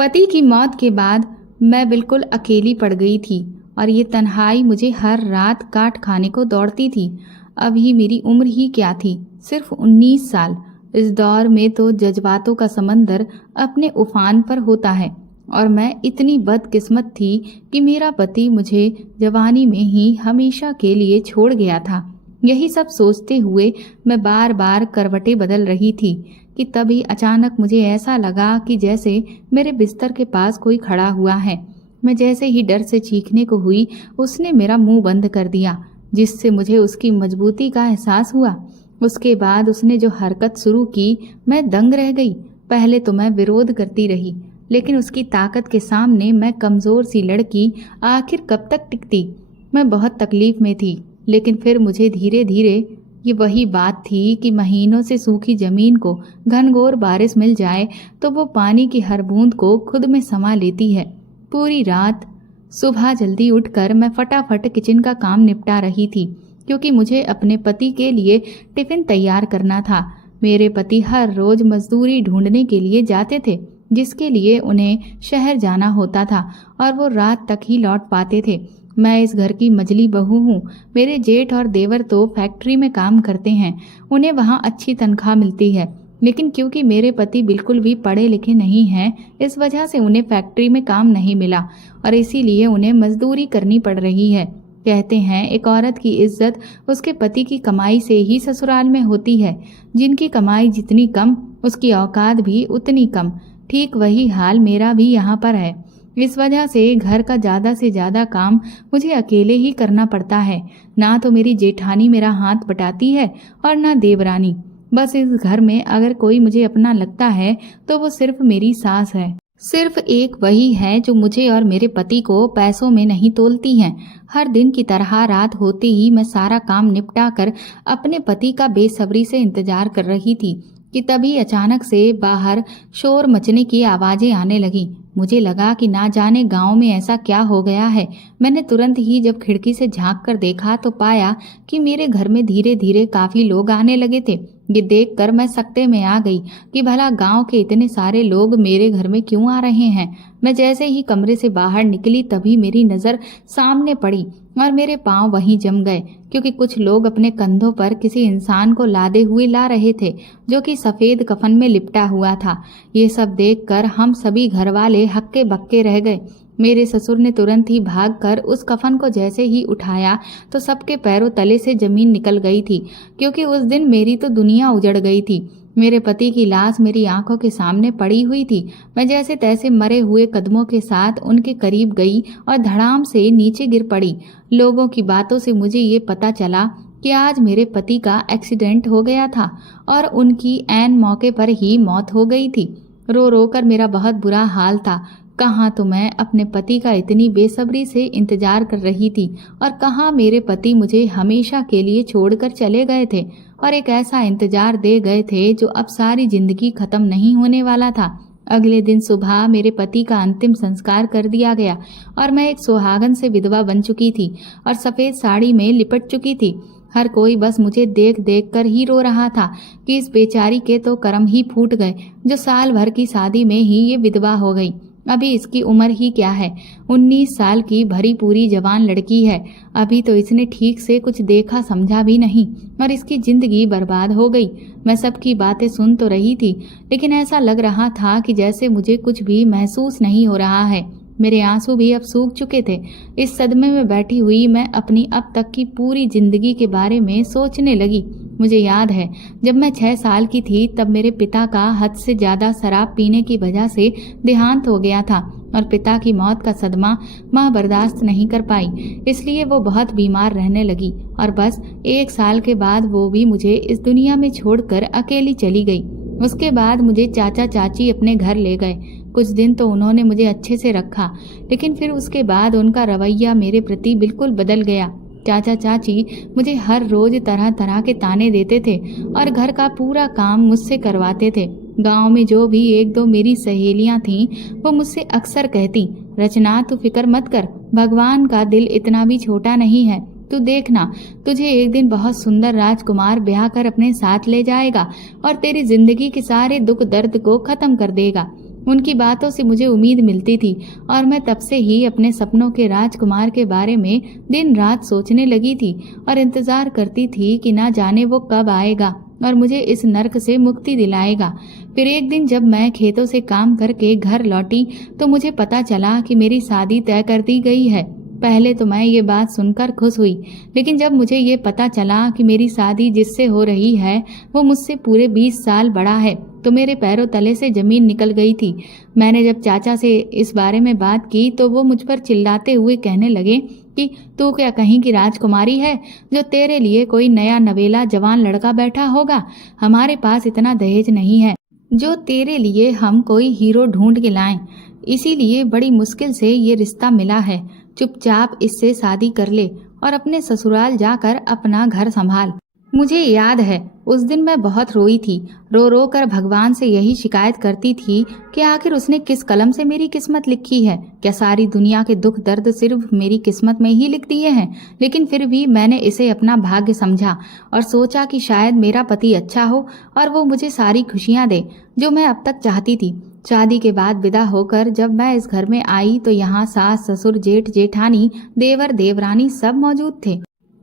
पति की मौत के बाद मैं बिल्कुल अकेली पड़ गई थी और ये तन्हाई मुझे हर रात काट खाने को दौड़ती थी। अभी मेरी उम्र ही क्या थी, सिर्फ 19 साल। इस दौर में तो जज्बातों का समंदर अपने उफान पर होता है और मैं इतनी बदकिस्मत थी कि मेरा पति मुझे जवानी में ही हमेशा के लिए छोड़ गया था। यही सब सोचते हुए मैं बार बार करवटें बदल रही थी कि तभी अचानक मुझे ऐसा लगा कि जैसे मेरे बिस्तर के पास कोई खड़ा हुआ है। मैं जैसे ही डर से चीखने को हुई, उसने मेरा मुंह बंद कर दिया, जिससे मुझे उसकी मजबूती का एहसास हुआ। उसके बाद उसने जो हरकत शुरू की, मैं दंग रह गई। पहले तो मैं विरोध करती रही, लेकिन उसकी ताकत के सामने मैं कमज़ोर सी लड़की आखिर कब तक टिकती। मैं बहुत तकलीफ में थी, लेकिन फिर मुझे धीरे धीरे ये वही बात थी कि महीनों से सूखी जमीन को घनघोर बारिश मिल जाए तो वो पानी की हर बूंद को खुद में समा लेती है। पूरी रात सुबह जल्दी उठकर मैं फटाफट किचन का काम निपटा रही थी, क्योंकि मुझे अपने पति के लिए टिफिन तैयार करना था। मेरे पति हर रोज मजदूरी ढूंढने के लिए जाते थे, जिसके लिए उन्हें शहर जाना होता था और वो रात तक ही लौट पाते थे। मैं इस घर की मझली बहू हूँ। मेरे जेठ और देवर तो फैक्ट्री में काम करते हैं, उन्हें वहाँ अच्छी तनख्वाह मिलती है, लेकिन क्योंकि मेरे पति बिल्कुल भी पढ़े लिखे नहीं हैं, इस वजह से उन्हें फैक्ट्री में काम नहीं मिला और इसीलिए उन्हें मजदूरी करनी पड़ रही है। कहते हैं एक औरत की इज्जत उसके पति की कमाई से ही ससुराल में होती है। जिनकी कमाई जितनी कम, उसकी औकात भी उतनी कम। ठीक वही हाल मेरा भी यहाँ पर है। इस वजह से घर का ज़्यादा से ज़्यादा काम मुझे अकेले ही करना पड़ता है। ना तो मेरी जेठानी मेरा हाथ बटाती है और ना देवरानी। बस इस घर में अगर कोई मुझे अपना लगता है तो वो सिर्फ मेरी सास है। सिर्फ एक वही है जो मुझे और मेरे पति को पैसों में नहीं तोलती हैं। हर दिन की तरह रात होते ही मैं सारा काम निपटा कर अपने पति का बेसब्री से इंतजार कर रही थी कि तभी अचानक से बाहर शोर मचने की आवाजें आने लगी। मुझे लगा कि ना जाने गांव में ऐसा क्या हो गया है। मैंने तुरंत ही जब खिड़की से झांक कर देखा तो पाया कि मेरे घर में धीरे धीरे काफी लोग आने लगे थे। ये देखकर मैं सकते में आ गई कि भला गांव के इतने सारे लोग मेरे घर में क्यों आ रहे हैं। मैं जैसे ही कमरे से बाहर निकली तभी मेरी नज़र सामने पड़ी और मेरे पांव वहीं जम गए, क्योंकि कुछ लोग अपने कंधों पर किसी इंसान को लादे हुए ला रहे थे, जो कि सफ़ेद कफन में लिपटा हुआ था। ये सब देखकर हम सभी घरवाले हक्के बक्के रह गए। मेरे ससुर ने तुरंत ही भागकर उस कफन को जैसे ही उठाया तो सबके पैरों तले से जमीन निकल गई थी, क्योंकि उस दिन मेरी तो दुनिया उजड़ गई थी। मेरे पति की लाश मेरी आंखों के सामने पड़ी हुई थी। मैं जैसे तैसे मरे हुए कदमों के साथ उनके करीब गई और धड़ाम से नीचे गिर पड़ी। लोगों की बातों से मुझे ये पता चला कि आज मेरे पति का एक्सीडेंट हो गया था और उनकी ऐन मौके पर ही मौत हो गई थी। रो रो कर मेरा बहुत बुरा हाल था। कहाँ तो मैं अपने पति का इतनी बेसब्री से इंतजार कर रही थी और कहाँ मेरे पति मुझे हमेशा के लिए छोड़कर चले गए थे और एक ऐसा इंतजार दे गए थे जो अब सारी जिंदगी खत्म नहीं होने वाला था। अगले दिन सुबह मेरे पति का अंतिम संस्कार कर दिया गया और मैं एक सुहागन से विधवा बन चुकी थी और सफ़ेद साड़ी में लिपट चुकी थी। हर कोई बस मुझे देख देख कर ही रो रहा था कि इस बेचारी के तो कर्म ही फूट गए, जो साल भर की शादी में ही ये विधवा हो गई। अभी इसकी उम्र ही क्या है, 19 साल की भरी पूरी जवान लड़की है। अभी तो इसने ठीक से कुछ देखा समझा भी नहीं और इसकी जिंदगी बर्बाद हो गई। मैं सबकी बातें सुन तो रही थी, लेकिन ऐसा लग रहा था कि जैसे मुझे कुछ भी महसूस नहीं हो रहा है। मेरे आंसू भी अब सूख चुके थे। इस सदमे में बैठी हुई मैं अपनी अब तक की पूरी जिंदगी के बारे में सोचने लगी। मुझे याद है जब मैं 6 साल की थी तब मेरे पिता का हद से ज़्यादा शराब पीने की वजह से देहांत हो गया था और पिता की मौत का सदमा माँ बर्दाश्त नहीं कर पाई, इसलिए वो बहुत बीमार रहने लगी और बस 1 साल के बाद वो भी मुझे इस दुनिया में छोड़कर अकेली चली गई। उसके बाद मुझे चाचा चाची अपने घर ले गए। कुछ दिन तो उन्होंने मुझे अच्छे से रखा, लेकिन फिर उसके बाद उनका रवैया मेरे प्रति बिल्कुल बदल गया। चाचा चाची मुझे हर रोज तरह तरह के ताने देते थे और घर का पूरा काम मुझसे करवाते थे। गांव में जो भी 1-2 मेरी सहेलियां थीं, वो मुझसे अक्सर कहती, रचना तू फिक्र मत कर, भगवान का दिल इतना भी छोटा नहीं है। तू देखना, तुझे एक दिन बहुत सुंदर राजकुमार ब्याह कर अपने साथ ले जाएगा और तेरी जिंदगी के सारे दुख दर्द को खत्म कर देगा। उनकी बातों से मुझे उम्मीद मिलती थी और मैं तब से ही अपने सपनों के राजकुमार के बारे में दिन रात सोचने लगी थी और इंतजार करती थी कि ना जाने वो कब आएगा और मुझे इस नर्क से मुक्ति दिलाएगा। फिर एक दिन जब मैं खेतों से काम करके घर लौटी तो मुझे पता चला कि मेरी शादी तय कर दी गई है। पहले तो मैं ये बात सुनकर खुश हुई, लेकिन जब मुझे ये पता चला कि मेरी शादी जिससे हो रही है वो मुझसे पूरे 20 साल बड़ा है तो मेरे पैरों तले से जमीन निकल गई थी। मैंने जब चाचा से इस बारे में बात की तो वो मुझ पर चिल्लाते हुए कहने लगे कि तू क्या कहीं की राजकुमारी है जो तेरे लिए कोई नया नवेला जवान लड़का बैठा होगा। हमारे पास इतना दहेज नहीं है जो तेरे लिए हम कोई हीरो ढूंढ के लाएं, इसीलिए बड़ी मुश्किल से ये रिश्ता मिला है। चुपचाप इससे शादी कर ले और अपने ससुराल जाकर अपना घर संभाल। मुझे याद है उस दिन मैं बहुत रोई थी, रो रो कर भगवान से यही शिकायत करती थी कि आखिर उसने किस कलम से मेरी किस्मत लिखी है। क्या सारी दुनिया के दुख दर्द सिर्फ मेरी किस्मत में ही लिख दिए हैं। लेकिन फिर भी मैंने इसे अपना भाग्य समझा और सोचा कि शायद मेरा पति अच्छा हो और वो मुझे सारी खुशियां दे जो मैं अब तक चाहती थी। शादी के बाद विदा होकर जब मैं इस घर में आई तो यहाँ सास ससुर जेठ जेठानी देवर देवरानी सब मौजूद थे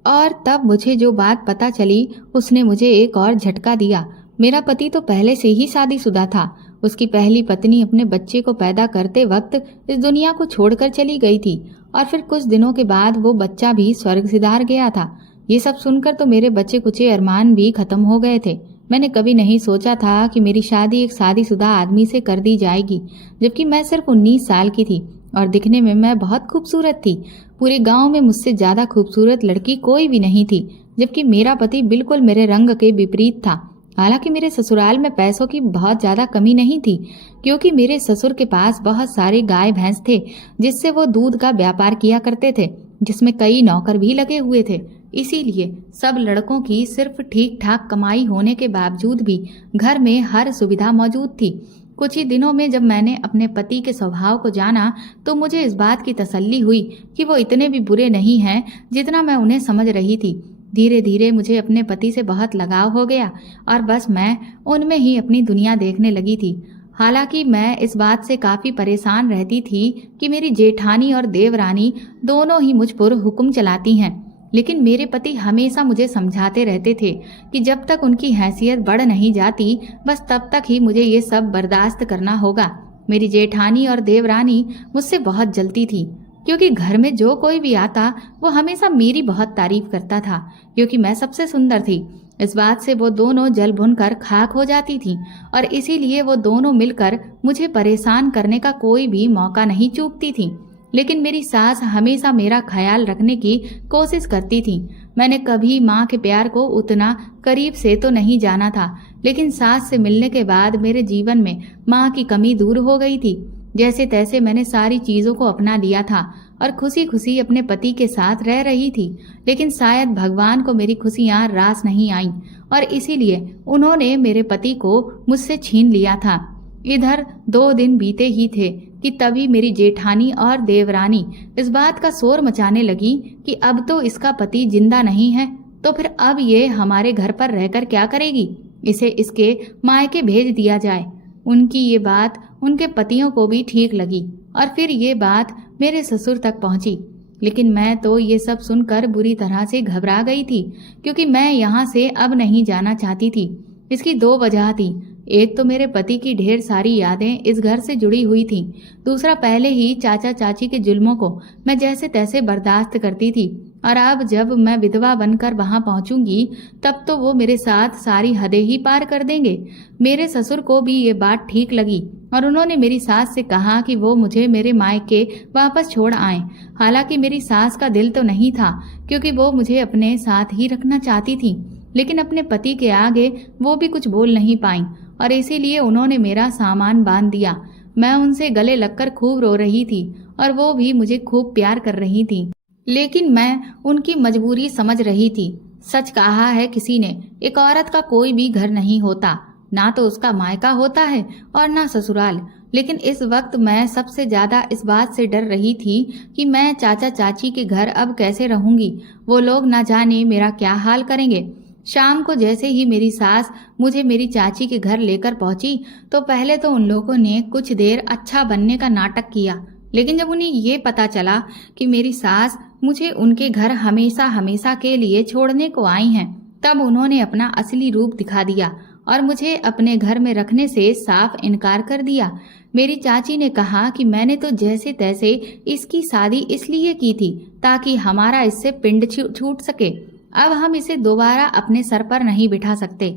और तब मुझे जो बात पता चली उसने मुझे एक और झटका दिया। मेरा पति तो पहले से ही शादीशुदा था। उसकी पहली पत्नी अपने बच्चे को पैदा करते वक्त इस दुनिया को छोड़कर चली गई थी और फिर कुछ दिनों के बाद वो बच्चा भी स्वर्ग सिधार गया था। ये सब सुनकर तो मेरे बच्चे कुचे अरमान भी खत्म हो गए थे। मैंने कभी नहीं सोचा था कि मेरी शादी एक शादीशुदा आदमी से कर दी जाएगी, जबकि मैं सिर्फ 19 साल की थी और दिखने में मैं बहुत खूबसूरत थी। पूरे गांव में मुझसे ज्यादा खूबसूरत लड़की कोई भी नहीं थी, जबकि मेरा पति बिल्कुल मेरे रंग के विपरीत था। हालांकि मेरे ससुराल में पैसों की बहुत ज्यादा कमी नहीं थी, क्योंकि मेरे ससुर के पास बहुत सारे गाय भैंस थे जिससे वो दूध का व्यापार किया करते थे, जिसमें कई नौकर भी लगे हुए थे। इसीलिए सब लड़कों की सिर्फ ठीक ठाक कमाई होने के बावजूद भी घर में हर सुविधा मौजूद थी। कुछ ही दिनों में जब मैंने अपने पति के स्वभाव को जाना तो मुझे इस बात की तसल्ली हुई कि वो इतने भी बुरे नहीं हैं जितना मैं उन्हें समझ रही थी। धीरे धीरे मुझे अपने पति से बहुत लगाव हो गया और बस मैं उनमें ही अपनी दुनिया देखने लगी थी। हालांकि मैं इस बात से काफी परेशान रहती थी कि मेरी जेठानी और देवरानी दोनों ही मुझ पर हुक्म चलाती हैं, लेकिन मेरे पति हमेशा मुझे समझाते रहते थे कि जब तक उनकी हैसियत बढ़ नहीं जाती बस तब तक ही मुझे ये सब बर्दाश्त करना होगा। मेरी जेठानी और देवरानी मुझसे बहुत जलती थी, क्योंकि घर में जो कोई भी आता वो हमेशा मेरी बहुत तारीफ करता था, क्योंकि मैं सबसे सुंदर थी। इस बात से वो दोनों जल भुन कर खाक हो जाती थी और इसीलिए वो दोनों मिलकर मुझे परेशान करने का कोई भी मौका नहीं चूकती थी। लेकिन मेरी सास हमेशा मेरा ख्याल रखने की कोशिश करती थी। मैंने कभी माँ के प्यार को उतना करीब से तो नहीं जाना था, लेकिन सास से मिलने के बाद मेरे जीवन में माँ की कमी दूर हो गई थी। जैसे तैसे मैंने सारी चीजों को अपना लिया था और खुशी खुशी अपने पति के साथ रह रही थी। लेकिन शायद भगवान को मेरी खुशियाँ रास नहीं आईं और इसीलिए उन्होंने मेरे पति को मुझसे छीन लिया था। इधर 2 दिन बीते ही थे कि तभी मेरी जेठानी और देवरानी इस बात का शोर मचाने लगी कि अब तो इसका पति जिंदा नहीं है, तो फिर अब ये हमारे घर पर रहकर क्या करेगी, इसे इसके मायके भेज दिया जाए। उनकी ये बात उनके पतियों को भी ठीक लगी और फिर ये बात मेरे ससुर तक पहुंची। लेकिन मैं तो ये सब सुनकर बुरी तरह से घबरा गई थी, क्योंकि मैं यहाँ से अब नहीं जाना चाहती थी। इसकी 2 वजह थी। एक तो मेरे पति की ढेर सारी यादें इस घर से जुड़ी हुई थीं। दूसरा, पहले ही चाचा चाची के जुल्मों को मैं जैसे तैसे बर्दाश्त करती थी और अब जब मैं विधवा बनकर वहां पहुंचूंगी तब तो वो मेरे साथ सारी हदें ही पार कर देंगे। मेरे ससुर को भी ये बात ठीक लगी और उन्होंने मेरी सास से कहा कि वो मुझे मेरे मायके वापस छोड़ आएं। हालांकि मेरी सास का दिल तो नहीं था, क्योंकि वो मुझे अपने साथ ही रखना चाहती थी, लेकिन अपने पति के आगे वो भी कुछ बोल नहीं पाई और इसीलिए उन्होंने मेरा सामान बांध दिया। मैं उनसे गले लगकर खूब रो रही थी और वो भी मुझे खूब प्यार कर रही थी, लेकिन मैं उनकी मजबूरी समझ रही थी। सच कहा है किसी ने, एक औरत का कोई भी घर नहीं होता, ना तो उसका मायका होता है और ना ससुराल। लेकिन इस वक्त मैं सबसे ज्यादा इस बात से डर रही थी कि मैं चाचा चाची के घर अब कैसे रहूंगी। वो लोग ना जाने मेरा क्या हाल करेंगे। शाम को जैसे ही मेरी सास मुझे मेरी चाची के घर लेकर पहुंची तो पहले तो उन लोगों ने कुछ देर अच्छा बनने का नाटक किया, लेकिन जब उन्हें ये पता चला कि मेरी सास मुझे उनके घर हमेशा हमेशा के लिए छोड़ने को आई हैं, तब उन्होंने अपना असली रूप दिखा दिया और मुझे अपने घर में रखने से साफ इनकार कर दिया। मेरी चाची ने कहा कि मैंने तो जैसे तैसे इसकी शादी इसलिए की थी ताकि हमारा इससे पिंड छूट सके। अब हम इसे दोबारा अपने सर पर नहीं बिठा सकते।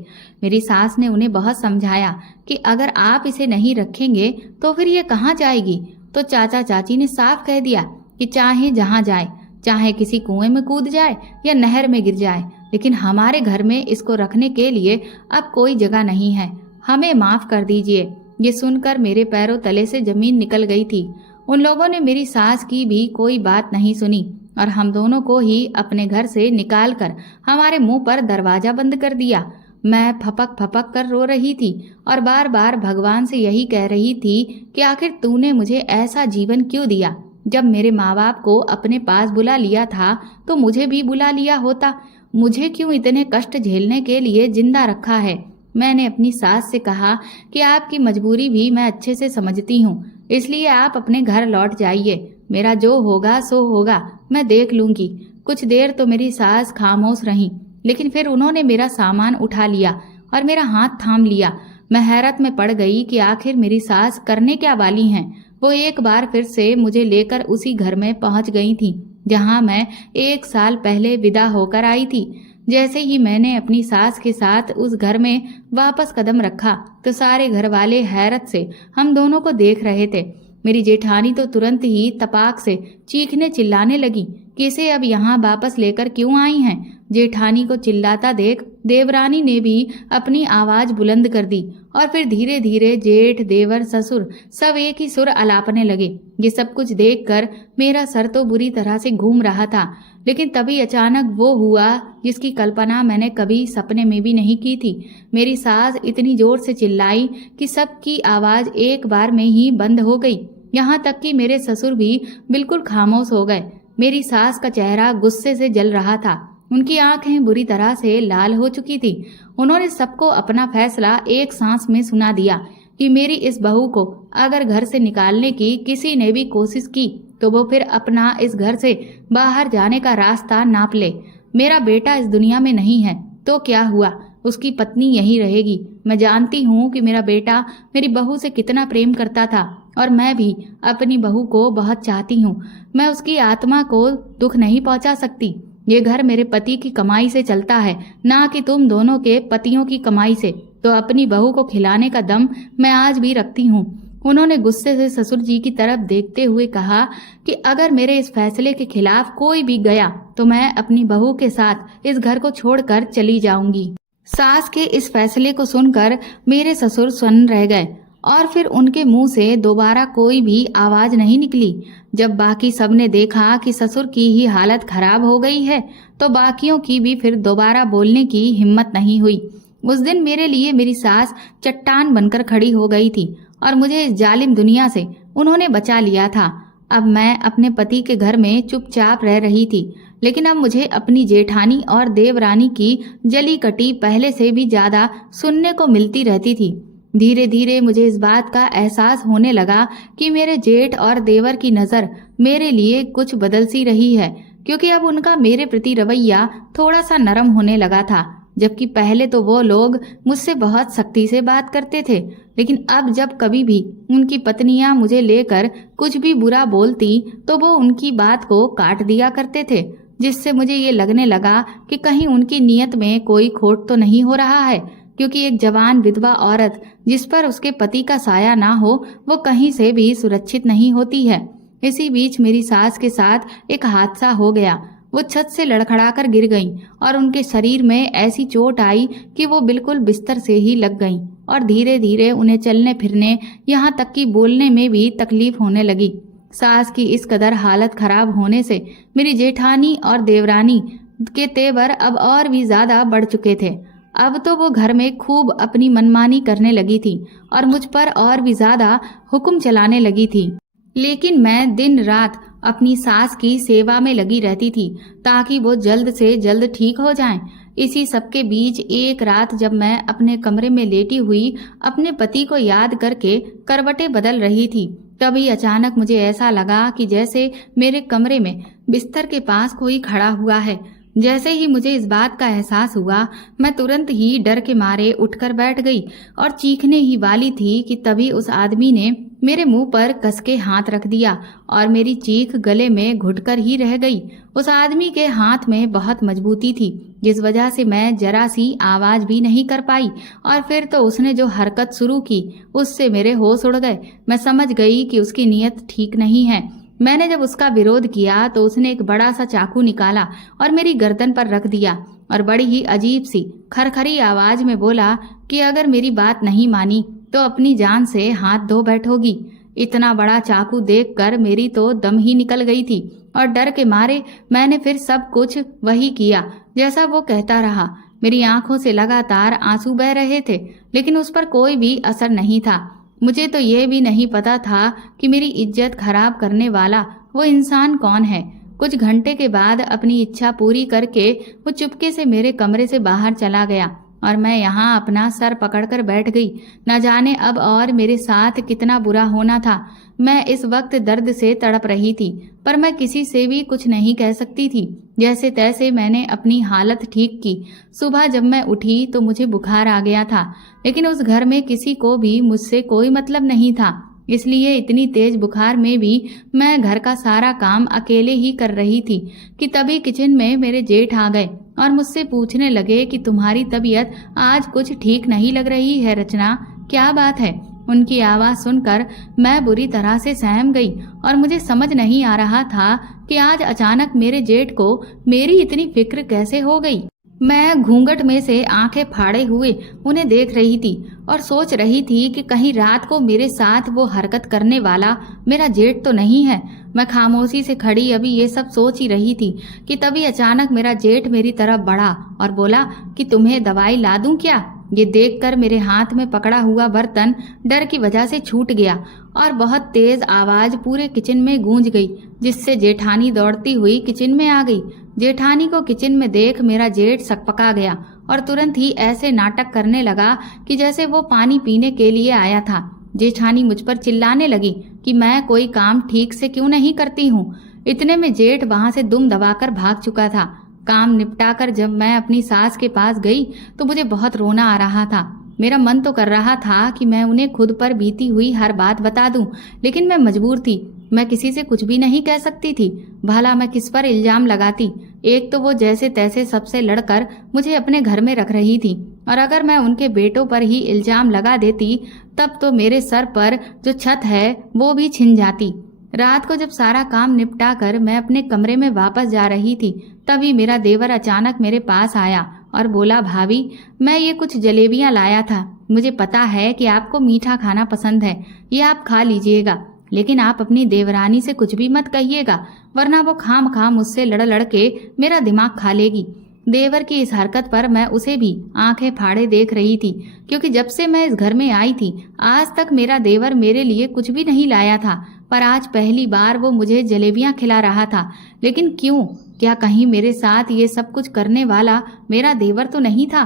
मेरी सास ने उन्हें बहुत समझाया कि अगर आप इसे नहीं रखेंगे तो फिर ये कहाँ जाएगी। तो चाचा चाची ने साफ कह दिया कि चाहे जहाँ जाए, चाहे किसी कुएं में कूद जाए या नहर में गिर जाए, लेकिन हमारे घर में इसको रखने के लिए अब कोई जगह नहीं है, हमें माफ कर दीजिए। ये सुनकर मेरे पैरों तले से जमीन निकल गई थी। उन लोगों ने मेरी सास की भी कोई बात नहीं सुनी और हम दोनों को ही अपने घर से निकाल कर हमारे मुंह पर दरवाजा बंद कर दिया। मैं फपक फपक कर रो रही थी और बार बार भगवान से यही कह रही थी कि आखिर तूने मुझे ऐसा जीवन क्यों दिया। जब मेरे माँ बाप को अपने पास बुला लिया था तो मुझे भी बुला लिया होता। मुझे क्यों इतने कष्ट झेलने के लिए जिंदा रखा है। मैंने अपनी सास से कहा कि आपकी मजबूरी भी मैं अच्छे से समझती हूँ, इसलिए आप अपने घर लौट जाइए। मेरा जो होगा सो होगा, मैं देख लूंगी। कुछ देर तो मेरी सास खामोश रही, लेकिन फिर उन्होंने मेरा सामान उठा लिया और मेरा हाथ थाम लिया। मैं हैरत में पड़ गई कि आखिर मेरी सास करने क्या वाली हैं। वो एक बार फिर से मुझे लेकर उसी घर में पहुंच गई थी जहां मैं 1 साल पहले विदा होकर आई थी। जैसे ही मैंने अपनी सास के साथ उस घर में वापस कदम रखा तो सारे घर वाले हैरत से हम दोनों को देख रहे थे। मेरी जेठानी तो तुरंत ही तपाक से चीखने चिल्लाने लगी कि इसे अब यहाँ वापस लेकर क्यों आई हैं। जेठानी को चिल्लाता देख देवरानी ने भी अपनी आवाज बुलंद कर दी और फिर धीरे धीरे जेठ, देवर, ससुर सब एक ही सुर अलापने लगे। ये सब कुछ देखकर मेरा सर तो बुरी तरह से घूम रहा था, लेकिन तभी अचानक वो हुआ जिसकी कल्पना मैंने कभी सपने में भी नहीं की थी। मेरी सास इतनी जोर से चिल्लाई कि सबकी आवाज एक बार में ही बंद हो गई। यहाँ तक कि मेरे ससुर भी बिल्कुल खामोश हो गए। मेरी सास का चेहरा गुस्से से जल रहा था, उनकी आंखें बुरी तरह से लाल हो चुकी थी। उन्होंने सबको अपना फैसला एक सांस में सुना दिया कि मेरी इस बहू को अगर घर से निकालने की किसी ने भी कोशिश की तो वो फिर अपना इस घर से बाहर जाने का रास्ता नाप ले। मेरा बेटा इस दुनिया में नहीं है तो क्या हुआ, उसकी पत्नी यही रहेगी। मैं जानती हूँ कि मेरा बेटा मेरी बहू से कितना प्रेम करता था और मैं भी अपनी बहू को बहुत चाहती हूँ। मैं उसकी आत्मा को दुख नहीं पहुँचा सकती। ये घर मेरे पति की कमाई से चलता है, ना कि तुम दोनों के पतियों की कमाई से। तो अपनी बहू को खिलाने का दम मैं आज भी रखती हूँ। उन्होंने गुस्से से ससुर जी की तरफ देखते हुए कहा कि अगर मेरे इस फैसले के खिलाफ कोई भी गया तो मैं अपनी बहू के साथ इस घर को छोड़कर चली जाऊंगी। सास के इस फैसले को सुनकर मेरे ससुर सुन्न रह गए और फिर उनके मुंह से दोबारा कोई भी आवाज नहीं निकली। जब बाकी सबने देखा कि ससुर की ही हालत खराब हो गई है तो बाकियों की भी फिर दोबारा बोलने की हिम्मत नहीं हुई। उस दिन मेरे लिए मेरी सास चट्टान बनकर खड़ी हो गई थी और मुझे इस जालिम दुनिया से उन्होंने बचा लिया था। अब मैं अपने पति के घर में चुपचाप रह रही थी, लेकिन अब मुझे अपनी जेठानी और देवरानी की जली कटी पहले से भी ज्यादा सुनने को मिलती रहती थी। धीरे धीरे मुझे इस बात का एहसास होने लगा कि मेरे जेठ और देवर की नज़र मेरे लिए कुछ बदल सी रही है, क्योंकि अब उनका मेरे प्रति रवैया थोड़ा सा नरम होने लगा था। जबकि पहले तो वो लोग मुझसे बहुत सख्ती से बात करते थे, लेकिन अब जब कभी भी उनकी पत्नियां मुझे लेकर कुछ भी बुरा बोलती तो वो उनकी बात को काट दिया करते थे, जिससे मुझे ये लगने लगा कि कहीं उनकी नीयत में कोई खोट तो नहीं हो रहा है। क्योंकि एक जवान विधवा औरत जिस पर उसके पति का साया ना हो वो कहीं से भी सुरक्षित नहीं होती है। इसी बीच मेरी सास के साथ एक हादसा हो गया। वो छत से लड़खड़ाकर गिर गईं और उनके शरीर में ऐसी चोट आई कि वो बिल्कुल बिस्तर से ही लग गईं और धीरे धीरे उन्हें चलने फिरने यहाँ तक कि बोलने में भी तकलीफ होने लगी। सास की इस कदर हालत खराब होने से मेरी जेठानी और देवरानी के तेवर अब और भी ज्यादा बढ़ चुके थे। अब तो वो घर में खूब अपनी मनमानी करने लगी थी और मुझ पर और भी ज्यादा हुक्म चलाने लगी थी। लेकिन मैं दिन रात अपनी सास की सेवा में लगी रहती थी ताकि वो जल्द से जल्द ठीक हो जाएं। इसी सबके बीच एक रात जब मैं अपने कमरे में लेटी हुई अपने पति को याद करके करवटें बदल रही थी, तभी अचानक मुझे ऐसा लगा कि जैसे मेरे कमरे में बिस्तर के पास कोई खड़ा हुआ है। जैसे ही मुझे इस बात का एहसास हुआ, मैं तुरंत ही डर के मारे उठकर बैठ गई और चीखने ही वाली थी कि तभी उस आदमी ने मेरे मुंह पर कस के हाथ रख दिया और मेरी चीख गले में घुटकर ही रह गई। उस आदमी के हाथ में बहुत मजबूती थी, जिस वजह से मैं जरा सी आवाज भी नहीं कर पाई। और फिर तो उसने जो हरकत शुरू की, उससे मेरे होश उड़ गए। मैं समझ गई कि उसकी नीयत ठीक नहीं है। मैंने जब उसका विरोध किया तो उसने एक बड़ा सा चाकू निकाला और मेरी गर्दन पर रख दिया और बड़ी ही अजीब सी खरखरी आवाज में बोला कि अगर मेरी बात नहीं मानी तो अपनी जान से हाथ धो बैठोगी। इतना बड़ा चाकू देखकर मेरी तो दम ही निकल गई थी और डर के मारे मैंने फिर सब कुछ वही किया जैसा वो कहता रहा। मेरी आंखों से लगातार आंसू बह रहे थे, लेकिन उस पर कोई भी असर नहीं था। मुझे तो ये भी नहीं पता था कि मेरी इज्जत खराब करने वाला वो इंसान कौन है। कुछ घंटे के बाद अपनी इच्छा पूरी करके वो चुपके से मेरे कमरे से बाहर चला गया और मैं यहाँ अपना सर पकड़कर बैठ गई। न जाने अब और मेरे साथ कितना बुरा होना था। मैं इस वक्त दर्द से तड़प रही थी, पर मैं किसी से भी कुछ नहीं कह सकती थी। जैसे तैसे मैंने अपनी हालत ठीक की। सुबह जब मैं उठी तो मुझे बुखार आ गया था, लेकिन उस घर में किसी को भी मुझसे कोई मतलब नहीं था, इसलिए इतनी तेज बुखार में भी मैं घर का सारा काम अकेले ही कर रही थी कि तभी किचन में मेरे जेठ आ गए और मुझसे पूछने लगे कि तुम्हारी तबीयत आज कुछ ठीक नहीं लग रही है रचना, क्या बात है। उनकी आवाज सुनकर मैं बुरी तरह से सहम गई और मुझे समझ नहीं आ रहा था कि आज अचानक मेरे जेठ को मेरी इतनी फिक्र कैसे हो गई। मैं घूंघट में से आंखें फाड़े हुए उन्हें देख रही थी और सोच रही थी कि कहीं रात को मेरे साथ वो हरकत करने वाला मेरा जेठ तो नहीं है। मैं खामोशी से खड़ी अभी ये सब सोच ही रही थी कि तभी अचानक मेरा जेठ मेरी तरफ बढ़ा और बोला कि तुम्हें दवाई ला दूं क्या। ये देखकर मेरे हाथ में पकड़ा हुआ बर्तन डर की वजह से छूट गया और बहुत तेज आवाज पूरे किचन में गूंज गई, जिससे जेठानी दौड़ती हुई किचन में आ गई। जेठानी को किचन में देख मेरा जेठ सकपका गया और तुरंत ही ऐसे नाटक करने लगा कि जैसे वो पानी पीने के लिए आया था। जेठानी मुझ पर चिल्लाने लगी कि मैं कोई काम ठीक से क्यों नहीं करती हूँ। इतने में जेठ वहां से दुम दबाकर भाग चुका था। काम निपटाकर जब मैं अपनी सास के पास गई तो मुझे बहुत रोना आ रहा था। मेरा मन तो कर रहा था कि मैं उन्हें खुद पर बीती हुई हर बात बता दूं, लेकिन मैं मजबूर थी। मैं किसी से कुछ भी नहीं कह सकती थी। भला मैं किस पर इल्जाम लगाती। एक तो वो जैसे तैसे सबसे लड़कर मुझे अपने घर में रख रही थी, और अगर मैं उनके बेटों पर ही इल्जाम लगा देती तब तो मेरे सर पर जो छत है वो भी छिन जाती। रात को जब सारा काम निपटा कर मैं अपने कमरे में वापस जा रही थी, तभी मेरा देवर अचानक मेरे पास आया और बोला, भाभी मैं ये कुछ जलेबियां लाया था। मुझे पता है कि आपको मीठा खाना पसंद है, ये आप खा लीजिएगा, लेकिन आप अपनी देवरानी से कुछ भी मत कहिएगा, वरना वो खाम मुझसे लड़ लड़ के मेरा दिमाग खा लेगी। देवर की इस हरकत पर मैं उसे भी आंखें फाड़े देख रही थी, क्योंकि जब से मैं इस घर में आई थी आज तक मेरा देवर मेरे लिए कुछ भी नहीं लाया था, पर आज पहली बार वो मुझे जलेबियां खिला रहा था। लेकिन क्यों? क्या कहीं मेरे साथ ये सब कुछ करने वाला मेरा देवर तो नहीं था?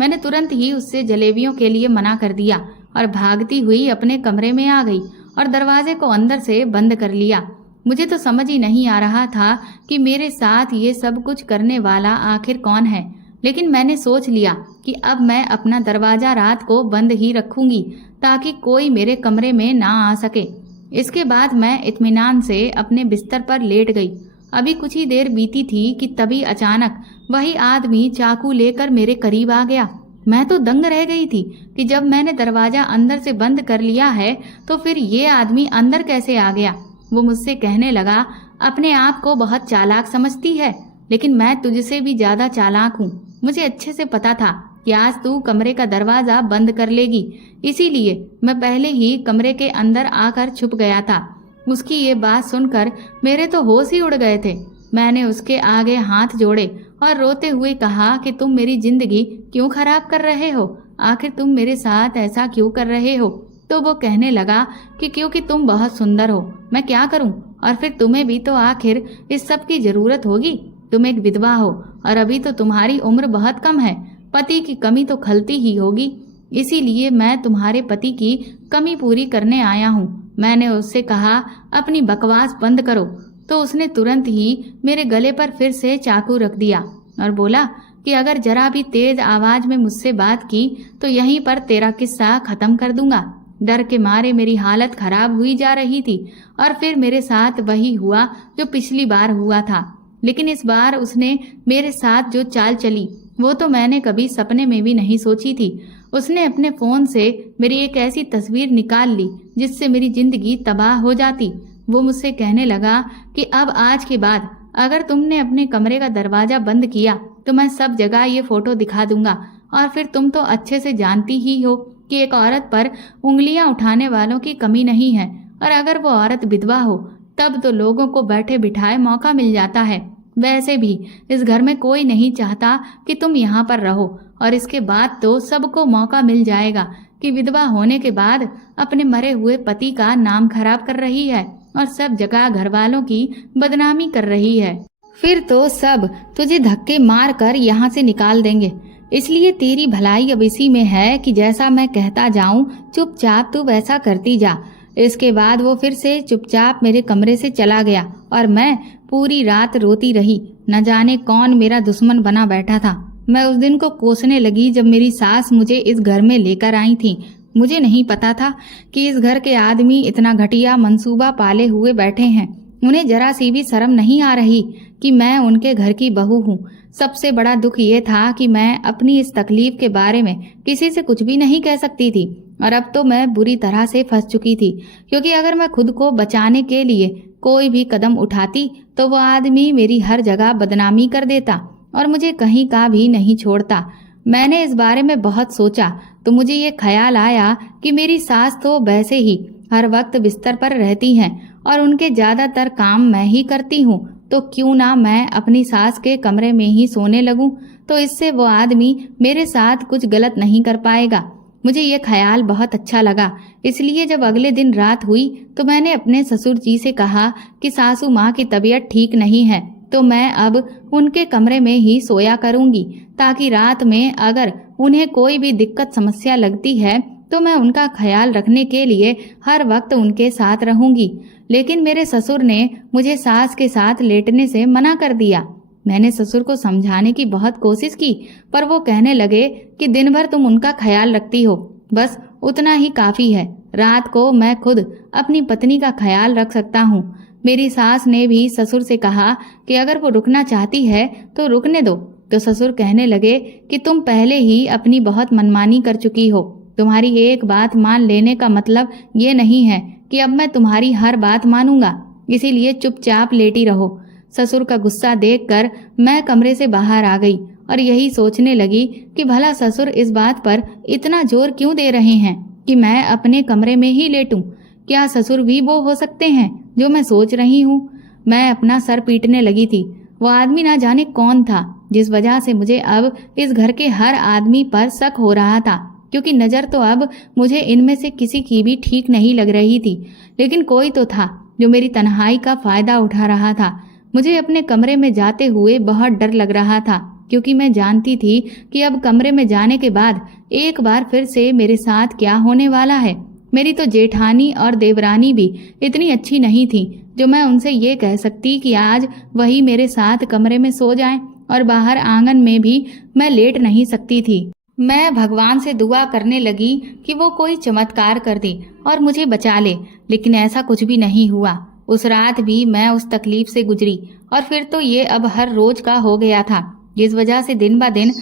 मैंने तुरंत ही उससे जलेबियों के लिए मना कर दिया और भागती हुई अपने कमरे में आ गई और दरवाजे को अंदर से बंद कर लिया। मुझे तो समझ ही नहीं आ रहा था कि मेरे साथ ये सब कुछ करने वाला आखिर कौन है, लेकिन मैंने सोच लिया कि अब मैं अपना दरवाजा रात को बंद ही रखूंगी ताकि कोई मेरे कमरे में ना आ सके। इसके बाद मैं इत्मीनान से अपने बिस्तर पर लेट गई। अभी कुछ ही देर बीती थी कि तभी अचानक वही आदमी चाकू लेकर मेरे करीब आ गया। मैं तो दंग रह गई थी कि जब मैंने दरवाजा अंदर से बंद कर लिया है तो फिर ये आदमी अंदर कैसे आ गया। वो मुझसे कहने लगा, अपने आप को बहुत चालाक समझती है, लेकिन मैं तुझसे भी ज्यादा चालाक हूँ। मुझे अच्छे से पता था कि आज तू कमरे का दरवाजा बंद कर लेगी, इसीलिए मैं पहले ही कमरे के अंदर आकर छुप गया था। उसकी ये बात सुनकर मेरे तो होश ही उड़ गए थे। मैंने उसके आगे हाथ जोड़े और रोते हुए कहा कि तुम मेरी जिंदगी क्यों खराब कर रहे हो? आखिर तुम मेरे साथ ऐसा क्यों कर रहे हो? तो वो कहने लगा कि क्योंकि तुम बहुत सुंदर हो। मैं क्या करूं? और फिर तुम्हें भी तो आखिर इस सब की जरूरत होगी। तुम एक विधवा हो और अभी तो तुम्हारी उम्र बहुत कम है। पति की कमी तो खलती ही होगी, इसीलिए मैं तुम्हारे पति की कमी पूरी करने आया हूँ। मैंने उससे कहा अपनी बकवास बंद करो, तो उसने तुरंत ही मेरे गले पर फिर से चाकू रख दिया और बोला कि अगर जरा भी तेज आवाज में मुझसे बात की तो यहीं पर तेरा किस्सा खत्म कर दूंगा। डर के मारे मेरी हालत खराब हुई जा रही थी और फिर मेरे साथ वही हुआ जो पिछली बार हुआ था, लेकिन इस बार उसने मेरे साथ जो चाल चली वो तो मैंने कभी सपने में भी नहीं सोची थी। उसने अपने फोन से मेरी एक ऐसी तस्वीर निकाल ली जिससे मेरी जिंदगी तबाह हो जाती। वो मुझसे कहने लगा कि अब आज के बाद अगर तुमने अपने कमरे का दरवाजा बंद किया तो मैं सब जगह ये फोटो दिखा दूंगा, और फिर तुम तो अच्छे से जानती ही हो कि एक औरत पर उंगलियां उठाने वालों की कमी नहीं है, और अगर वो औरत विधवा हो तब तो लोगों को बैठे बिठाए मौका मिल जाता है। वैसे भी इस घर में कोई नहीं चाहता कि तुम यहाँ पर रहो, और इसके बाद तो सबको मौका मिल जाएगा कि विधवा होने के बाद अपने मरे हुए पति का नाम खराब कर रही है और सब जगह घर वालों की बदनामी कर रही है। फिर तो सब तुझे धक्के मार कर यहाँ से निकाल देंगे। इसलिए तेरी भलाई अब इसी में है कि जैसा मैं कहता जाऊं चुपचाप तू वैसा करती जा। इसके बाद वो फिर से चुपचाप मेरे कमरे से चला गया और मैं पूरी रात रोती रही। न जाने कौन मेरा दुश्मन बना बैठा था। मैं उस दिन को कोसने लगी जब मेरी सास मुझे इस घर में लेकर आई थी। मुझे नहीं पता था कि इस घर के आदमी इतना घटिया मंसूबा पाले हुए बैठे हैं। उन्हें जरा सी भी शर्म नहीं आ रही कि मैं उनके घर की बहू हूँ। सबसे बड़ा दुख ये था कि मैं अपनी इस तकलीफ के बारे में किसी से कुछ भी नहीं कह सकती थी, और अब तो मैं बुरी तरह से फंस चुकी थी, क्योंकि अगर मैं खुद को बचाने के लिए कोई भी कदम उठाती तो वो आदमी मेरी हर जगह बदनामी कर देता और मुझे कहीं का भी नहीं छोड़ता। मैंने इस बारे में बहुत सोचा तो मुझे ये ख्याल आया कि मेरी सास तो वैसे ही हर वक्त बिस्तर पर रहती हैं और उनके ज्यादातर काम मैं ही करती हूँ, तो क्यों ना मैं अपनी सास के कमरे में ही सोने लगूं, तो इससे वो आदमी मेरे साथ कुछ गलत नहीं कर पाएगा। मुझे ये ख्याल बहुत अच्छा लगा। इसलिए जब अगले दिन रात हुई तो मैंने अपने ससुर जी से कहा कि सासू माँ की तबीयत ठीक नहीं है, तो मैं अब उनके कमरे में ही सोया करूंगी, ताकि रात में अगर उन्हें कोई भी दिक्कत समस्या लगती है तो मैं उनका ख्याल रखने के लिए हर वक्त उनके साथ रहूंगी। लेकिन मेरे ससुर ने मुझे सास के साथ लेटने से मना कर दिया। मैंने ससुर को समझाने की बहुत कोशिश की, पर वो कहने लगे कि दिन भर तुम उनका ख्याल रखती हो, बस उतना ही काफी है। रात को मैं खुद अपनी पत्नी का ख्याल रख सकता हूँ। मेरी सास ने भी ससुर से कहा कि अगर वो रुकना चाहती है तो रुकने दो, तो ससुर कहने लगे कि तुम पहले ही अपनी बहुत मनमानी कर चुकी हो। तुम्हारी एक बात मान लेने का मतलब ये नहीं है कि अब मैं तुम्हारी हर बात मानूंगा, इसीलिए चुपचाप लेटी रहो। ससुर का गुस्सा देखकर मैं कमरे से बाहर आ गई और यही सोचने लगी कि भला ससुर इस बात पर इतना जोर क्यों दे रहे हैं कि मैं अपने कमरे में ही लेटूं। क्या ससुर भी वो हो सकते हैं जो मैं सोच रही हूँ? मैं अपना सर पीटने लगी थी। वो आदमी ना जाने कौन था जिस वजह से मुझे अब इस घर के हर आदमी पर शक हो रहा था, क्योंकि नजर तो अब मुझे इनमें से किसी की भी ठीक नहीं लग रही थी, लेकिन कोई तो था जो मेरी तन्हाई का फायदा उठा रहा था। मुझे अपने कमरे में जाते हुए बहुत डर लग रहा था, क्योंकि मैं जानती थी कि अब कमरे में जाने के बाद एक बार फिर से मेरे साथ क्या होने वाला है। मेरी तो जेठानी और देवरानी भी इतनी अच्छी नहीं थी जो मैं उनसे ये कह सकती कि आज वही मेरे साथ कमरे में सो जाएं, और बाहर आंगन में भी मैं लेट नहीं सकती थी। मैं भगवान से दुआ करने लगी कि वो कोई चमत्कार कर दे और मुझे बचा ले, लेकिन ऐसा कुछ भी नहीं हुआ। उस रात भी मैं उस तकलीफ से गुजरी, और फिर तो ये अब हर रोज का हो गया था, जिस वजह से दिन ब दिन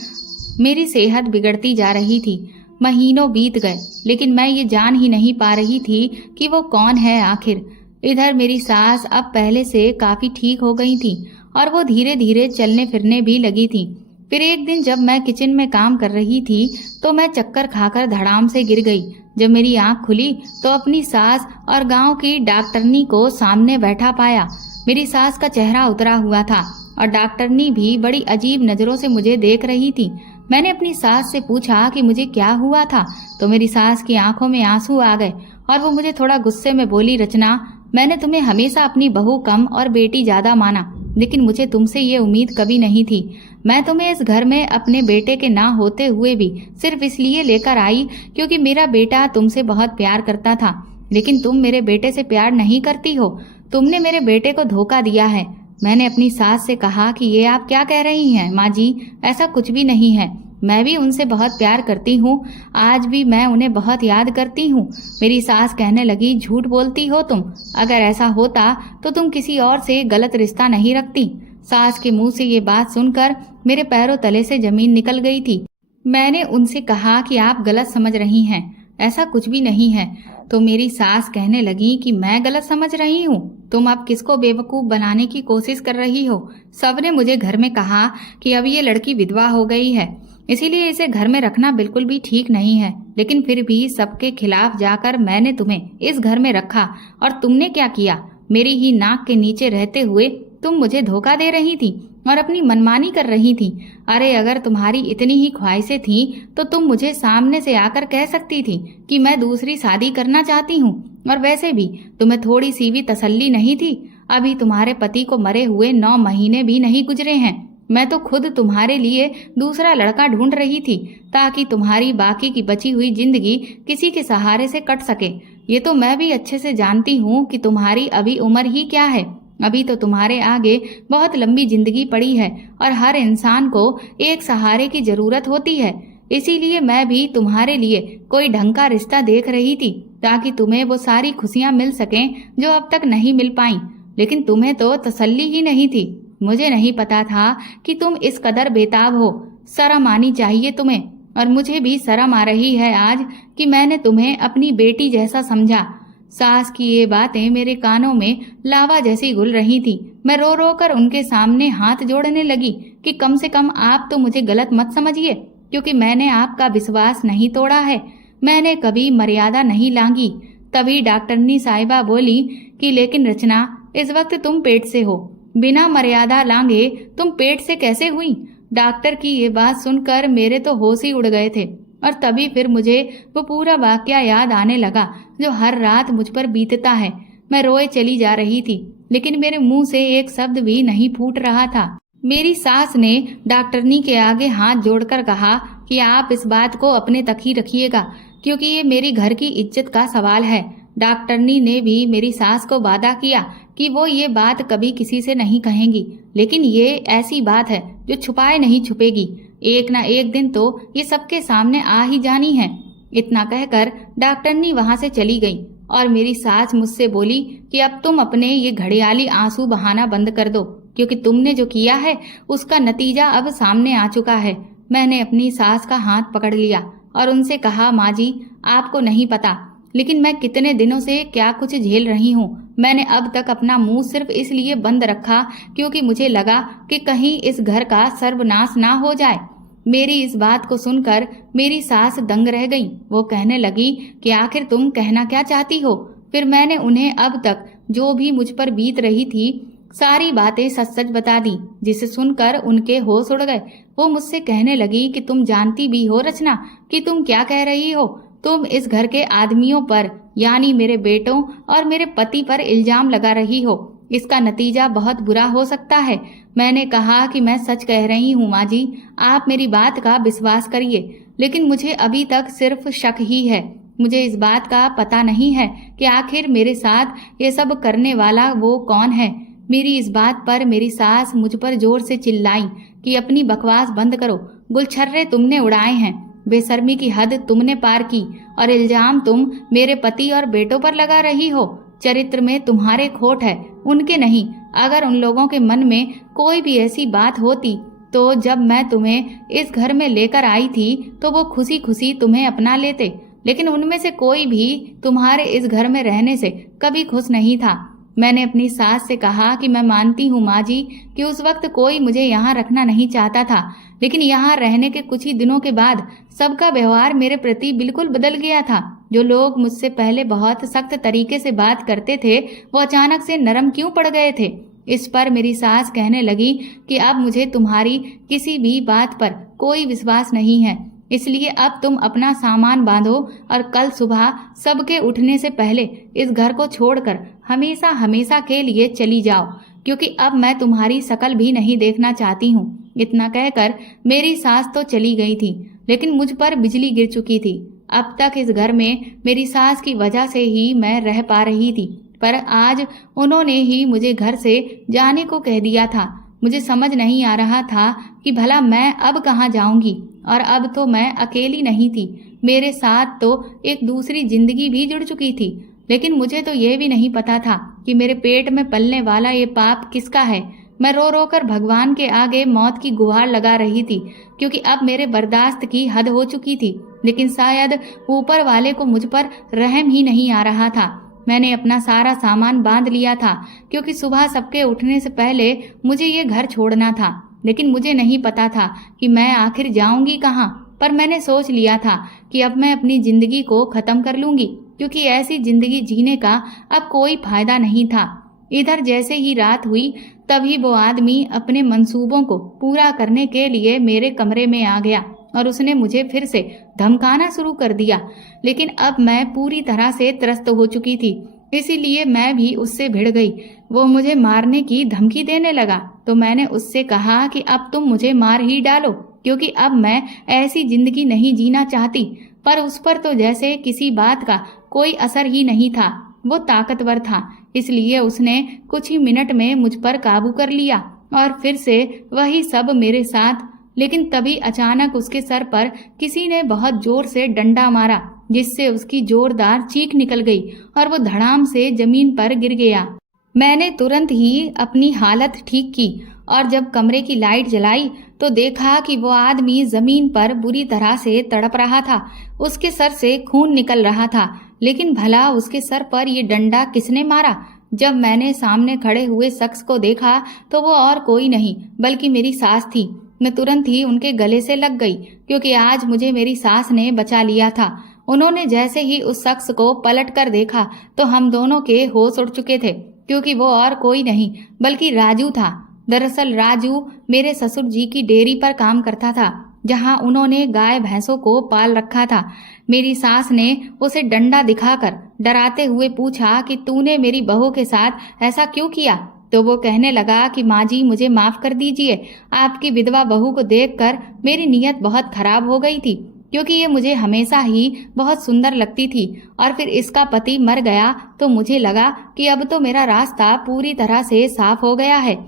मेरी सेहत बिगड़ती जा रही थी। महीनों बीत गए, लेकिन मैं ये जान ही नहीं पा रही थी कि वो कौन है आखिर। इधर मेरी सास अब पहले से काफी ठीक हो गई थी और वो धीरे धीरे चलने फिरने भी लगी थी। फिर एक दिन जब मैं किचन में काम कर रही थी तो मैं चक्कर खाकर धड़ाम से गिर गई। जब मेरी आंख खुली तो अपनी सास और गांव की डॉक्टरनी को सामने बैठा पाया। मेरी सास का चेहरा उतरा हुआ था और डॉक्टरनी भी बड़ी अजीब नजरों से मुझे देख रही थी। मैंने अपनी सास से पूछा कि मुझे क्या हुआ था, तो मेरी सास की आंखों में आंसू आ गए और वो मुझे थोड़ा गुस्से में बोली, रचना, मैंने तुम्हें हमेशा अपनी बहू कम और बेटी ज्यादा माना, लेकिन मुझे तुमसे ये उम्मीद कभी नहीं थी। मैं तुम्हें इस घर में अपने बेटे के ना होते हुए भी सिर्फ इसलिए लेकर आई क्योंकि मेरा बेटा तुमसे बहुत प्यार करता था। लेकिन तुम मेरे बेटे से प्यार नहीं करती हो। तुमने मेरे बेटे को धोखा दिया है। मैंने अपनी सास से कहा कि ये आप क्या कह रही हैं माँ जी, ऐसा कुछ भी नहीं है। मैं भी उनसे बहुत प्यार करती हूँ। आज भी मैं उन्हें बहुत याद करती हूँ। मेरी सास कहने लगी, झूठ बोलती हो तुम। अगर ऐसा होता तो तुम किसी और से गलत रिश्ता नहीं रखती। सास के मुंह से ये बात सुनकर मेरे पैरों तले से जमीन निकल गई थी। मैंने उनसे कहा कि आप गलत समझ रही हैं, ऐसा कुछ भी नहीं है। तो मेरी सास कहने लगी कि मैं गलत समझ रही हूँ। तुम अब किसको बेवकूफ बनाने की कोशिश कर रही हो? सबने मुझे घर में कहा कि अब ये लड़की विधवा हो गई है, इसीलिए इसे घर में रखना बिल्कुल भी ठीक नहीं है। लेकिन फिर भी सबके खिलाफ जाकर मैंने तुम्हें इस घर में रखा। और तुमने क्या किया? मेरी ही नाक के नीचे रहते हुए तुम मुझे धोखा दे रही थी और अपनी मनमानी कर रही थी। अरे अगर तुम्हारी इतनी ही ख्वाहिशें थी तो तुम मुझे सामने से आकर कह सकती थी कि मैं दूसरी शादी करना चाहती हूँ। और वैसे भी तुम्हें थोड़ी सी भी तसल्ली नहीं थी। अभी तुम्हारे पति को मरे हुए 9 महीने भी नहीं गुजरे हैं। मैं तो खुद तुम्हारे लिए दूसरा लड़का ढूंढ रही थी ताकि तुम्हारी बाकी की बची हुई जिंदगी किसी के सहारे से कट सके। ये तो मैं भी अच्छे से जानती हूँ कि तुम्हारी अभी उम्र ही क्या है। अभी तो तुम्हारे आगे बहुत लंबी जिंदगी पड़ी है और हर इंसान को एक सहारे की जरूरत होती है। इसीलिए मैं भी तुम्हारे लिए कोई ढंग का रिश्ता देख रही थी ताकि तुम्हें वो सारी खुशियां मिल सकें जो अब तक नहीं मिल पाई। लेकिन तुम्हें तो तसल्ली ही नहीं थी। मुझे नहीं पता था कि तुम इस कदर बेताब हो। शर्म आनी चाहिए तुम्हें। और मुझे भी शर्म आ रही है आज कि मैंने तुम्हें अपनी बेटी जैसा समझा। सास की ये बातें मेरे कानों में लावा जैसी घुल रही थी। मैं रो रो कर उनके सामने हाथ जोड़ने लगी कि कम से कम आप तो मुझे गलत मत समझिए, क्योंकि मैंने आपका विश्वास नहीं तोड़ा है। मैंने कभी मर्यादा नहीं लांघी। तभी डॉक्टरनी साहिबा बोली कि लेकिन रचना, इस वक्त तुम पेट से हो, बिना मर्यादा लांघे तुम पेट से कैसे हुई? डॉक्टर की ये बात सुनकर मेरे तो होश ही उड़ गए थे। और तभी फिर मुझे वो पूरा वाकया याद आने लगा जो हर रात मुझ पर बीतता है। मैं रोए चली जा रही थी, लेकिन मेरे मुंह से एक शब्द भी नहीं फूट रहा था। मेरी सास ने डॉक्टरनी के आगे हाथ जोड़कर कहा कि आप इस बात को अपने तक ही रखिएगा, क्योंकि ये मेरी घर की इज्जत का सवाल है। डॉक्टरनी ने भी मेरी सास को वादा किया कि वो ये बात कभी किसी से नहीं कहेंगी, लेकिन ये ऐसी बात है जो छुपाए नहीं छुपेगी। एक ना एक दिन तो ये सबके सामने आ ही जानी है। इतना कहकर डॉक्टरनी वहां से चली गई और मेरी सास मुझसे बोली कि अब तुम अपने ये घड़ियाली आंसू बहाना बंद कर दो, क्योंकि तुमने जो किया है उसका नतीजा अब सामने आ चुका है। मैंने अपनी सास का हाथ पकड़ लिया और उनसे कहा, माँ जी, आपको नहीं पता, लेकिन मैं कितने दिनों से क्या कुछ झेल रही हूँ। मैंने अब तक अपना मुंह सिर्फ इसलिए बंद रखा क्योंकि मुझे लगा कि कहीं इस घर का सर्वनाश ना हो जाए। मेरी इस बात को सुनकर मेरी सास दंग रह गई। वो कहने लगी कि आखिर तुम कहना क्या चाहती हो? फिर मैंने उन्हें अब तक जो भी मुझ पर बीत रही थी सारी बातें सच सच बता दी, जिसे सुनकर उनके होश उड़ गए। वो मुझसे कहने लगी कि तुम जानती भी हो रचना कि तुम क्या कह रही हो। तुम इस घर के आदमियों पर, यानी मेरे बेटों और मेरे पति पर इल्जाम लगा रही हो। इसका नतीजा बहुत बुरा हो सकता है। मैंने कहा कि मैं सच कह रही हूँ माँ जी, आप मेरी बात का विश्वास करिए। लेकिन मुझे अभी तक सिर्फ शक ही है। मुझे इस बात का पता नहीं है कि आखिर मेरे साथ ये सब करने वाला वो कौन है। मेरी इस बात पर मेरी सास मुझ पर जोर से चिल्लाई कि अपनी बकवास बंद करो। गुलछर्रे तुमने उड़ाए हैं, बेशर्मी की हद तुमने पार की और इल्जाम तुम मेरे पति और बेटों पर लगा रही हो। चरित्र में तुम्हारे खोट है, उनके नहीं। अगर उन लोगों के मन में कोई भी ऐसी बात होती तो जब मैं तुम्हें इस घर में लेकर आई थी तो वो खुशी खुशी तुम्हें अपना लेते, लेकिन उनमें से कोई भी तुम्हारे इस घर में रहने से कभी खुश नहीं था। मैंने अपनी सास से कहा कि मैं मानती हूँ माँ जी कि उस वक्त कोई मुझे यहाँ रखना नहीं चाहता था, लेकिन यहाँ रहने के कुछ ही दिनों के बाद सबका व्यवहार मेरे प्रति बिल्कुल बदल गया था। जो लोग मुझसे पहले बहुत सख्त तरीके से बात करते थे वो अचानक से नरम क्यों पड़ गए थे। इस पर मेरी सास कहने लगी कि अब मुझे तुम्हारी किसी भी बात पर कोई विश्वास नहीं है, इसलिए अब तुम अपना सामान बांधो और कल सुबह सबके उठने से पहले इस घर को छोड़कर हमेशा हमेशा के लिए चली जाओ। क्योंकि अब मैं तुम्हारी शकल भी नहीं देखना चाहती हूँ। इतना कहकर मेरी सास तो चली गई थी, लेकिन मुझ पर बिजली गिर चुकी थी। अब तक इस घर में मेरी सास की वजह से ही मैं रह पा रही थी, पर आज उन्होंने ही मुझे घर से जाने को कह दिया था। मुझे समझ नहीं आ रहा था कि भला मैं अब कहाँ जाऊंगी। और अब तो मैं अकेली नहीं थी, मेरे साथ तो एक दूसरी जिंदगी भी जुड़ चुकी थी। लेकिन मुझे तो यह भी नहीं पता था कि मेरे पेट में पलने वाला ये पाप किसका है। मैं रो रो कर भगवान के आगे मौत की गुहार लगा रही थी, क्योंकि अब मेरे बर्दाश्त की हद हो चुकी थी। लेकिन शायद ऊपर वाले को मुझ पर रहम ही नहीं आ रहा था। मैंने अपना सारा सामान बांध लिया था, क्योंकि सुबह सबके उठने से पहले मुझे ये घर छोड़ना था। लेकिन मुझे नहीं पता था कि मैं आखिर जाऊंगी कहाँ। पर मैंने सोच लिया था कि अब मैं अपनी जिंदगी को खत्म कर लूंगी, क्योंकि ऐसी जिंदगी जीने का अब कोई फायदा नहीं था। इधर जैसे ही रात हुई, तभी वो आदमी अपने मंसूबों को पूरा करने के लिए मेरे कमरे में आ गया और उसने मुझे फिर से धमकाना शुरू कर दिया। लेकिन अब मैं पूरी तरह से त्रस्त हो चुकी थी, इसीलिए मैं भी उससे भिड़ गई। वो मुझे मारने की धमकी देने लगा, तो मैंने उससे कहा कि अब तुम मुझे मार ही डालो, क्योंकि अब मैं ऐसी जिंदगी नहीं जीना चाहती। पर उस पर तो जैसे किसी बात का कोई असर ही नहीं था। वो ताकतवर था, इसलिए उसने कुछ ही मिनट में मुझ पर काबू कर लिया और फिर से वही सब मेरे साथ। लेकिन तभी अचानक उसके सर पर किसी ने बहुत जोर से डंडा मारा, जिससे उसकी जोरदार चीख निकल गई और वो धड़ाम से जमीन पर गिर गया। मैंने तुरंत ही अपनी हालत ठीक की और जब कमरे की लाइट जलाई तो देखा कि वो आदमी जमीन पर बुरी तरह से तड़प रहा था। उसके सर से खून निकल रहा था। लेकिन भला उसके सर पर ये डंडा किसने मारा? जब मैंने सामने खड़े हुए शख्स को देखा तो वो और कोई नहीं बल्कि मेरी सास थी। मैं तुरंत ही उनके गले से लग गई, क्योंकि आज मुझे मेरी सास ने बचा लिया था। उन्होंने जैसे ही उस शख्स को पलट कर देखा तो हम दोनों के होश उड़ चुके थे, क्योंकि वो और कोई नहीं बल्कि राजू था। दरअसल राजू मेरे ससुर जी की डेयरी पर काम करता था, जहां उन्होंने गाय भैंसों को पाल रखा था। मेरी सास ने उसे डंडा दिखाकर डराते हुए पूछा कि तूने मेरी बहू के साथ ऐसा क्यों किया? तो वो कहने लगा कि माँ जी, मुझे माफ कर दीजिए, आपकी विधवा बहू को देखकर मेरी नीयत बहुत खराब हो गई थी, क्योंकि ये मुझे हमेशा ही बहुत सुंदर लगती थी और फिर इसका पति मर गया तो मुझे लगा कि अब तो मेरा रास्ता पूरी तरह से साफ हो गया है।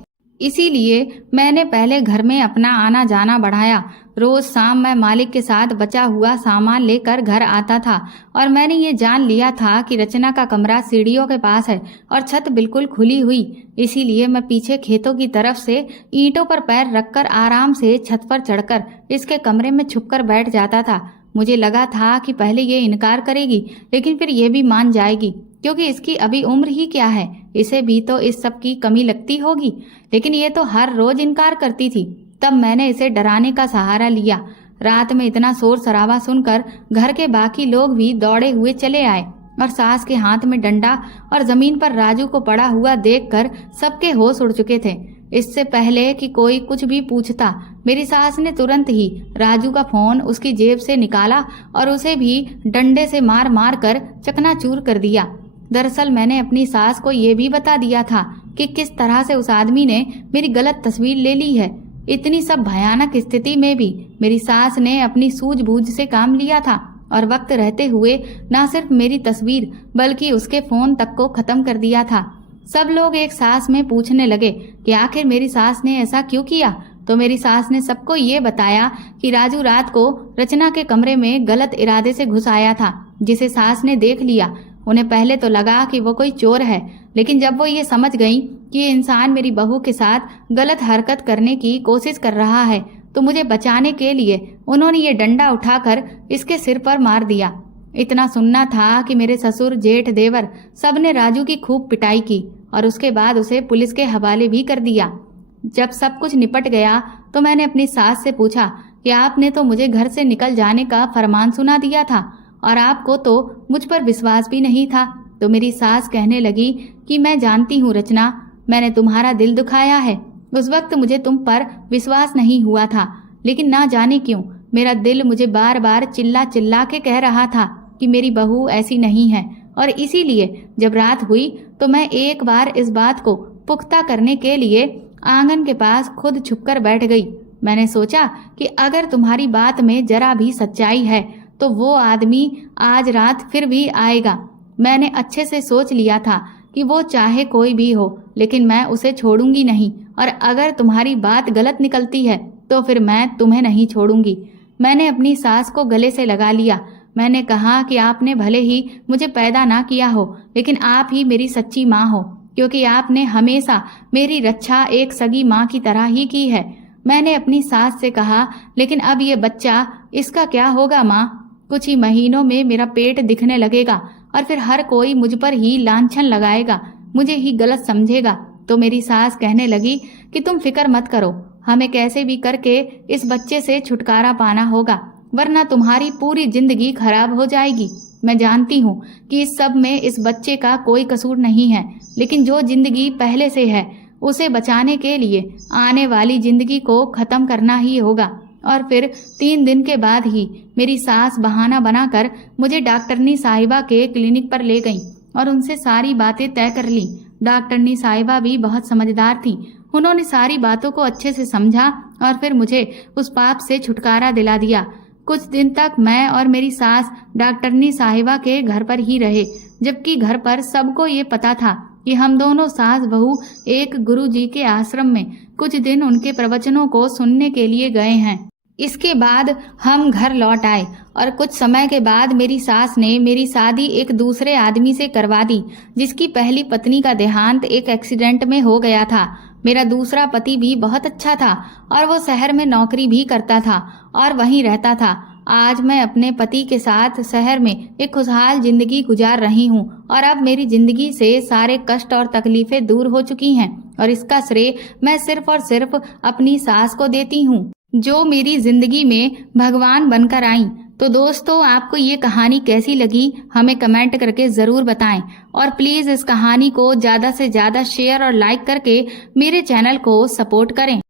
इसीलिए मैंने पहले घर में अपना आना जाना बढ़ाया। रोज शाम मैं मालिक के साथ बचा हुआ सामान लेकर घर आता था और मैंने ये जान लिया था कि रचना का कमरा सीढ़ियों के पास है और छत बिल्कुल खुली हुई। इसीलिए मैं पीछे खेतों की तरफ से ईंटों पर पैर रखकर आराम से छत पर चढ़कर इसके कमरे में छुपकर बैठ जाता था। मुझे लगा था कि पहले ये इनकार करेगी, लेकिन फिर ये भी मान जाएगी, क्योंकि इसकी अभी उम्र ही क्या है, इसे भी तो इस सब की कमी लगती होगी। लेकिन ये तो हर रोज इनकार करती थी। तब मैंने इसे डराने का सहारा लिया। रात में इतना शोर शराबा सुनकर घर के बाकी लोग भी दौड़े हुए चले आए और सास के हाथ में डंडा और जमीन पर राजू को पड़ा हुआ देखकर सबके होश उड़ चुके थे। इससे पहले कि कोई कुछ भी पूछता, मेरी सास ने तुरंत ही राजू का फोन उसकी जेब से निकाला और उसे भी डंडे से मार मार कर चकनाचूर कर दिया। दरअसल मैंने अपनी सास को ये भी बता दिया था कि किस तरह से उस आदमी ने मेरी गलत तस्वीर ले ली है। इतनी सब भयानक स्थिति में भी मेरी सास ने अपनी सूझबूझ से काम लिया था और वक्त रहते हुए न सिर्फ मेरी तस्वीर बल्कि उसके फोन तक को खत्म कर दिया था। सब लोग एक सास में पूछने लगे कि आखिर मेरी सास ने ऐसा क्यों किया। तो मेरी सास ने सबको ये बताया कि राजू रात को रचना के कमरे में गलत इरादे से घुस आया था, जिसे सास ने देख लिया। उन्हें पहले तो लगा कि वो कोई चोर है, लेकिन जब वो ये समझ गई कि ये इंसान मेरी बहू के साथ गलत हरकत करने की कोशिश कर रहा है, तो मुझे बचाने के लिए उन्होंने ये डंडा उठाकर इसके सिर पर मार दिया। इतना सुनना था कि मेरे ससुर, जेठ, देवर सबने राजू की खूब पिटाई की और उसके बाद उसे पुलिस के हवाले भी कर दिया। जब सब कुछ निपट गया तो मैंने अपनी सास से पूछा कि आपने तो मुझे घर से निकल जाने का फरमान सुना दिया था और आपको तो मुझ पर विश्वास भी नहीं था। तो मेरी सास कहने लगी कि मैं जानती हूँ रचना, मैंने तुम्हारा दिल दुखाया है। उस वक्त मुझे तुम पर विश्वास नहीं हुआ था, लेकिन ना जाने क्यों मेरा दिल मुझे बार बार चिल्ला चिल्ला के कह रहा था कि मेरी बहू ऐसी नहीं है। और इसीलिए जब रात हुई तो मैं एक बार इस बात को पुख्ता करने के लिए आंगन के पास खुद छुपकर बैठ गई। मैंने सोचा कि अगर तुम्हारी बात में जरा भी सच्चाई है तो वो आदमी आज रात फिर भी आएगा। मैंने अच्छे से सोच लिया था कि वो चाहे कोई भी हो, लेकिन मैं उसे छोड़ूंगी नहीं, और अगर तुम्हारी बात गलत निकलती है तो फिर मैं तुम्हें नहीं छोड़ूंगी। मैंने अपनी सास को गले से लगा लिया। मैंने कहा कि आपने भले ही मुझे पैदा ना किया हो, लेकिन आप ही मेरी सच्ची माँ हो, क्योंकि आपने हमेशा मेरी रक्षा एक सगी माँ की तरह ही की है। मैंने अपनी सास से कहा, लेकिन अब ये बच्चा, इसका क्या होगा माँ? कुछ ही महीनों में मेरा पेट दिखने लगेगा और फिर हर कोई मुझ पर ही लांछन लगाएगा, मुझे ही गलत समझेगा। तो मेरी सास कहने लगी कि तुम फिक्र मत करो, हमें कैसे भी करके इस बच्चे से छुटकारा पाना होगा, वरना तुम्हारी पूरी जिंदगी खराब हो जाएगी। मैं जानती हूँ कि इस सब में इस बच्चे का कोई कसूर नहीं है, लेकिन जो जिंदगी पहले से है उसे बचाने के लिए आने वाली जिंदगी को खत्म करना ही होगा। और फिर 3 दिन के बाद ही मेरी सास बहाना बनाकर मुझे डॉक्टरनी साहिबा के क्लिनिक पर ले गई और उनसे सारी बातें तय कर ली। डॉक्टरनी साहिबा भी बहुत समझदार थी। उन्होंने सारी बातों को अच्छे से समझा और फिर मुझे उस पाप से छुटकारा दिला दिया। कुछ दिन तक मैं और मेरी सास डॉक्टरनी साहिबा के घर पर ही रहे, जबकि घर पर सबको ये पता था कि हम दोनों सास बहू एक गुरुजी के आश्रम में कुछ दिन उनके प्रवचनों को सुनने के लिए गए हैं। इसके बाद हम घर लौट आए और कुछ समय के बाद मेरी सास ने मेरी शादी एक दूसरे आदमी से करवा दी, जिसकी पहली पत्नी का देहांत एक एक्सीडेंट में हो गया था। मेरा दूसरा पति भी बहुत अच्छा था और वो शहर में नौकरी भी करता था और वहीं रहता था। आज मैं अपने पति के साथ शहर में एक खुशहाल जिंदगी गुजार रही हूँ और अब मेरी जिंदगी से सारे कष्ट और तकलीफें दूर हो चुकी हैं, और इसका श्रेय मैं सिर्फ और सिर्फ अपनी सास को देती हूँ, जो मेरी जिंदगी में भगवान बनकर आई। तो दोस्तों, आपको ये कहानी कैसी लगी हमें कमेंट करके ज़रूर बताएं, और प्लीज़ इस कहानी को ज़्यादा से ज़्यादा शेयर और लाइक करके मेरे चैनल को सपोर्ट करें।